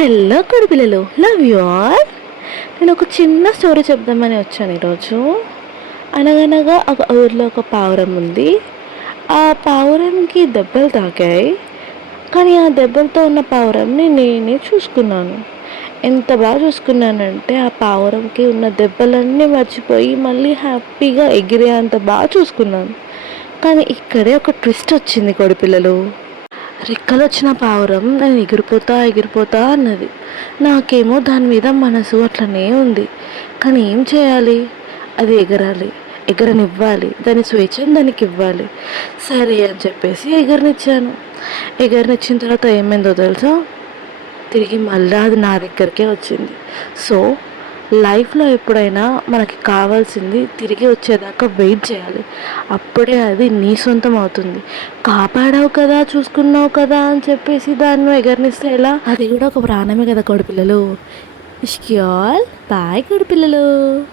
Hello పిల్లలు, love you all. నేను ఒక చిన్న స్టోరీ చెప్దామని వచ్చాను ఈరోజు. అనగనగా ఒక ఊరిలో ఒక పావురం ఉంది. ఆ పావురంకి దెబ్బలు తాకాయి. కానీ ఆ దెబ్బలతో ఉన్న పావురంని నేనే చూసుకున్నాను. ఎంత బాగా చూసుకున్నానంటే ఆ పావురంకి ఉన్న దెబ్బలన్నీ మర్చిపోయి మళ్ళీ హ్యాపీగా ఎగిరే అంత బాగా చూసుకున్నాను. కానీ ఇక్కడే ఒక ట్విస్ట్ వచ్చింది పిల్లలు. రెక్కలు వచ్చిన పావురం నేను ఎగిరిపోతా ఎగిరిపోతా అన్నది. నాకేమో దాని మీద మనసు అట్లనే ఉంది. కానీ ఏం చేయాలి? అది ఎగరాలి, ఎగరనివ్వాలి, దాని స్వేచ్ఛను దానికి ఇవ్వాలి. సరే అని చెప్పేసి ఎగరనిచ్చాను. ఎగరనిచ్చిన తర్వాత ఏమైందో తెలుసా? తిరిగి మళ్ళీ అది నా దగ్గరికే వచ్చింది. సో లైఫ్లో ఎప్పుడైనా మనకి కావాల్సింది తిరిగి వచ్చేదాకా వెయిట్ చేయాలి. అప్పుడే అది నీ సొంతం అవుతుంది. కాపాడావు కదా, చూసుకున్నావు కదా అని చెప్పేసి దాన్ని ఎగరనిస్తే ఎలా? అది కూడా ఒక ప్రాణమే కదా పిల్లలు. ఇష్కి ఆల్ బాయ్ పిల్లలు.